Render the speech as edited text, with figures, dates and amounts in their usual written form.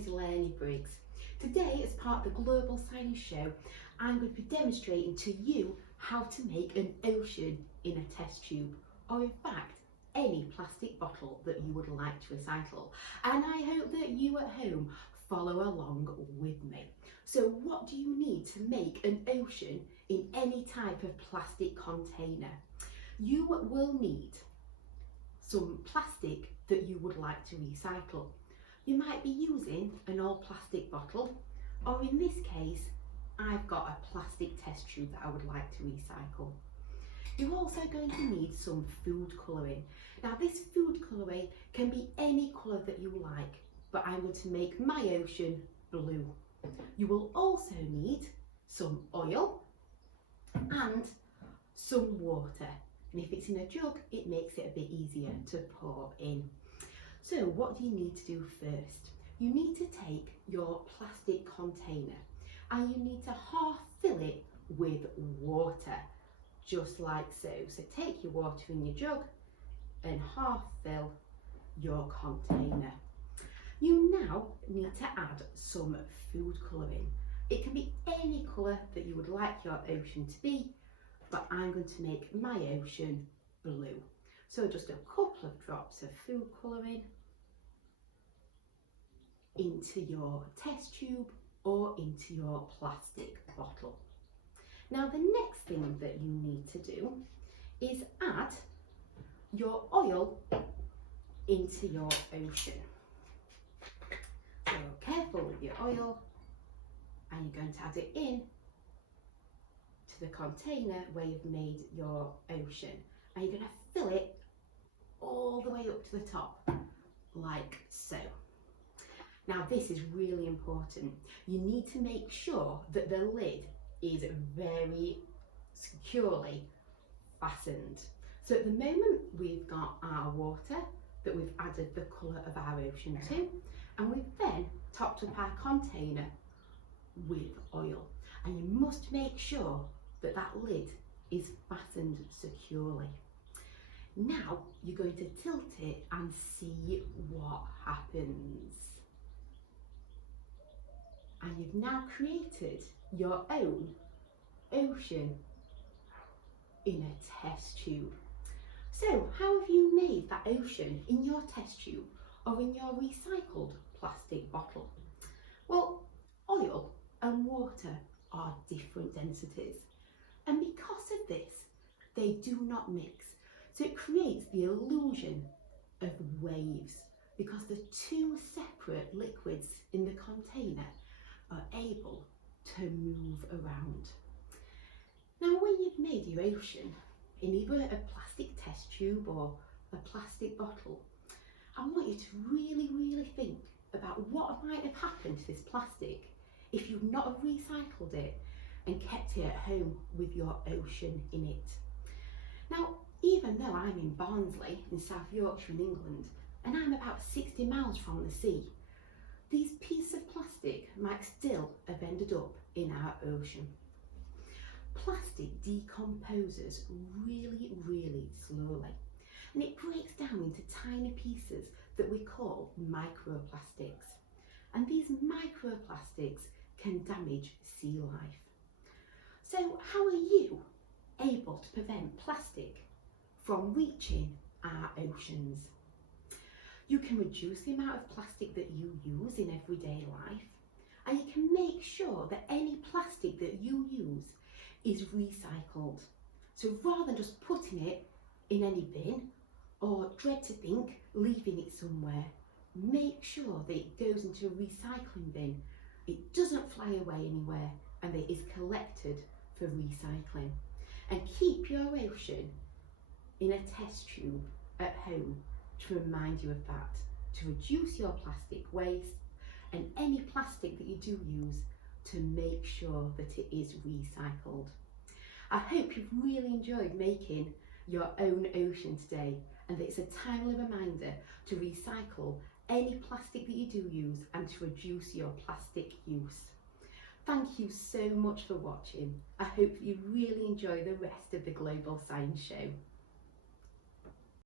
is Lenny Briggs. Today, as part of the Global Science Show, I'm going to be demonstrating to you how to make an ocean in a test tube, or in fact, any plastic bottle that you would like to recycle. And I hope that you at home follow along with me. So what do you need to make an ocean in any type of plastic container? You will need some plastic that you would like to recycle. You might be using an old plastic bottle, or in this case, I've got a plastic test tube that I would like to recycle. You're also going to need some food colouring. Now this food colouring can be any colour that you like, but I'm going to make my ocean blue. You will also need some oil and some water. And if it's in a jug, it makes it a bit easier to pour in. So what do you need to do first? You need to take your plastic container and you need to half fill it with water, just like so. So take your water in your jug and half fill your container. You now need to add some food colouring. It can be any colour that you would like your ocean to be, but I'm going to make my ocean blue. So just a couple of drops of food colouring into your test tube or into your plastic bottle. Now the next thing that you need to do is add your oil into your ocean. So careful with your oil, and you're going to add it in to the container where you've made your ocean, and you're going to fill it all the way up to the top, like so. Now this is really important. You need to make sure that the lid is very securely fastened. So at the moment we've got our water that we've added the colour of our ocean to, and we've then topped up our container with oil. And you must make sure that that lid is fastened securely. Now you're going to tilt it and see what happens. And you've now created your own ocean in a test tube. So how have you made that ocean in your test tube or in your recycled plastic bottle? Well, oil and water are different densities, and because of this they do not mix, so it creates the illusion of waves because the two separate liquids in the container are able to move around. Now when you've made your ocean in either a plastic test tube or a plastic bottle, I want you to really think about what might have happened to this plastic if you've not have recycled it and kept it at home with your ocean in it. Now, even though I'm in Barnsley in South Yorkshire in England, and I'm about 60 miles from the sea, these pieces of plastic might still have ended up in our ocean. Plastic decomposes really slowly, and it breaks down into tiny pieces that we call microplastics. And these microplastics can damage sea life. So how are you able to prevent plastic from reaching our oceans? You can reduce the amount of plastic that you use in everyday life, and you can make sure that any plastic that you use is recycled. So rather than just putting it in any bin or, dread to think, leaving it somewhere, make sure that it goes into a recycling bin. It doesn't fly away anywhere, and it is collected for recycling. And keep your ocean in a test tube at home to remind you of that, to reduce your plastic waste and any plastic that you do use, to make sure that it is recycled. I hope you've really enjoyed making your own ocean today, and that it's a timely reminder to recycle any plastic that you do use and to reduce your plastic use. Thank you so much for watching. I hope you really enjoy the rest of the Global Science Show.